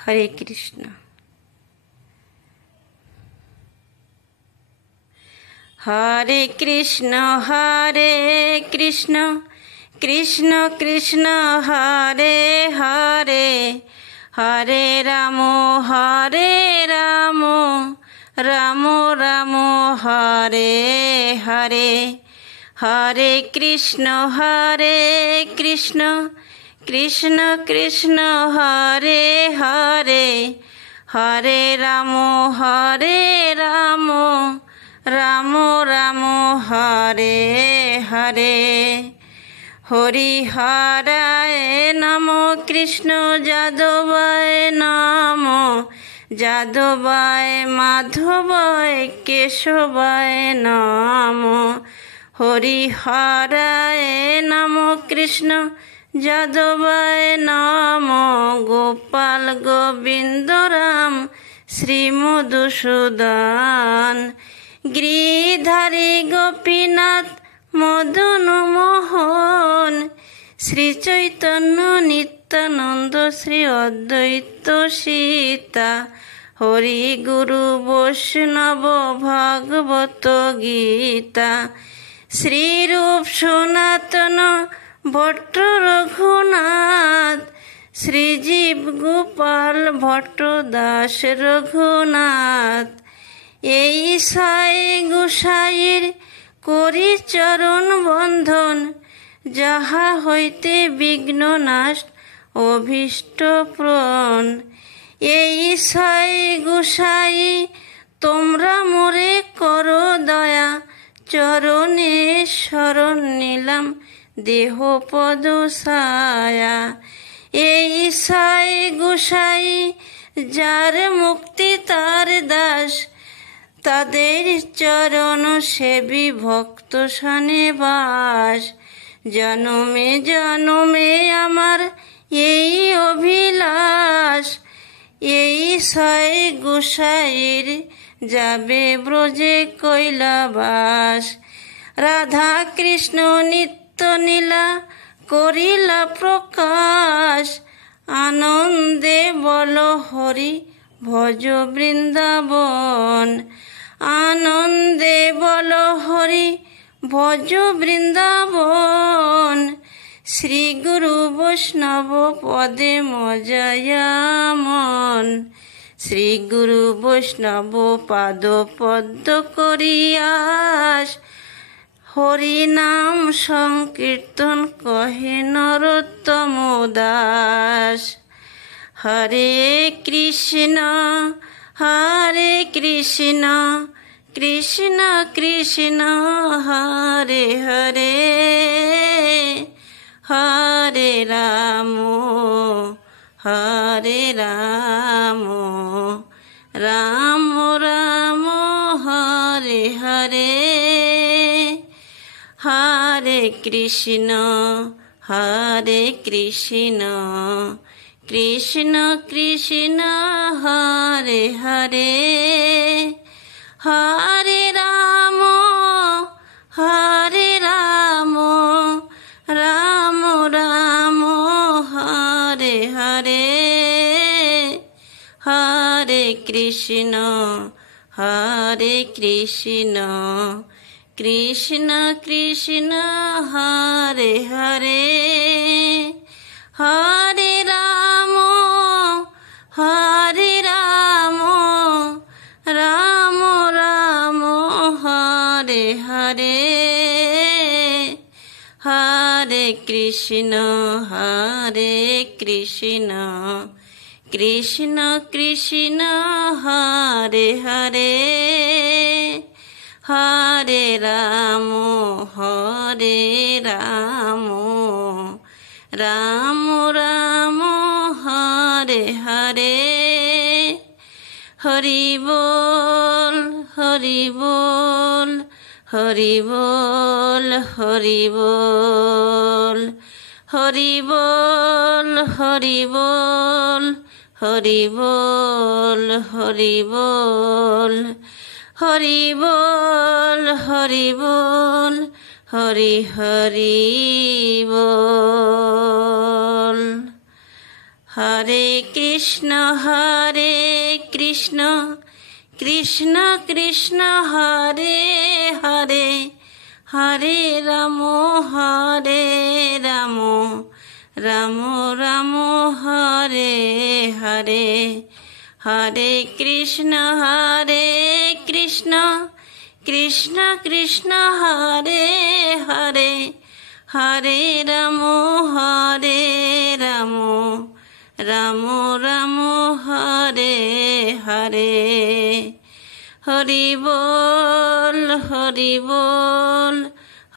হরে কৃষ্ণ। হরে কৃষ্ণ হরে কৃষ্ণ কৃষ্ণ কৃষ্ণ হরে হরে, হরে রাম রাম রাম হরে হরে। হরে কৃষ্ণ কৃষ্ণ কৃষ্ণ হরে হরে, হরে রাম রাম রাম হরে হরে। হরিহরায় নম কৃষ্ণ যাদবায় নম, যাদবায় মাধবায় কেশবায় নম। হরিহরায় নম কৃষ্ণ যাদবায় নম, গোপাল গোবিন্দ রাম শ্রী মধুসূদন। গিরিধারী গোপীনাথ মদন মোহন, শ্রী চৈতন্য নিত্যানন্দ শ্রী অদ্বৈত সীতা। হরি গুরু বৈষ্ণব ভাগবত গীতা, শ্রীরূপ সনাতন ভট্ট রঘুনাথ, শ্রীজীব গোপাল ভট্ট দাস রঘুনাথ। এই সাই গোসাইয়ের করি চরণ বন্ধন, যাহা হইতে বিঘ্ন নাশ অভীষ্ট পূরণ। এই সাই গোসাই তোমরা মোরে করো দয়া, চরণে শরণ নিলাম দেহ পদ ছায়া। এই সাই গোসাই যার মুক্তি তার দাস, তাদের চরণ সেবী ভক্ত সনে বাস। জনমে জনমে আমার এই অভিলাষ, এই সাই গোসাইর যাবে ব্রজে কৈলাবাস। রাধা কৃষ্ণ নিত্য নীলা করিলা প্রকাশ, আনন্দে বল হরি ভজ বৃন্দাবন। আনন্দে বল হরি ভজ বৃন্দাবন, শ্রী গুরু বৈষ্ণব পদে মজয়া মন। শ্রী গুরু বৈষ্ণব পাদ পদ্ম করিয়াস, হরি নাম সংকীর্তন কহে নরোত্তম দাস। হরে কৃষ্ণ কৃষ্ণ কৃষ্ণ হরে হরে, হরে রাম রাম রাম হরে হরে। হরে কৃষ্ণ কৃষ্ণ কৃষ্ণ হরে হরে, হরে রাম রাম রাম হরে হরে। হরে কৃষ্ণ কৃষ্ণ কৃষ্ণ হরে হরে, হরে রাম রাম রাম হরে হরে। হরে কৃষ্ণ কৃষ্ণ কৃষ্ণ হরে হরে, হরে রাম রাম রাম হরে হরে। হরি বল হরি বল হরি বল হরি বল, হরি বল হরি বল হরি বল, হরি বল হরি বল হরি বল, হরি হরি বল। হরে কৃষ্ণ কৃষ্ণ কৃষ্ণ হরে হরে হরে রাম রাম রাম হরে হরে হরে কৃষ্ণ কৃষ্ণ কৃষ্ণ হরে হরে হরে রাম রাম রাম হরে হরে হরি বল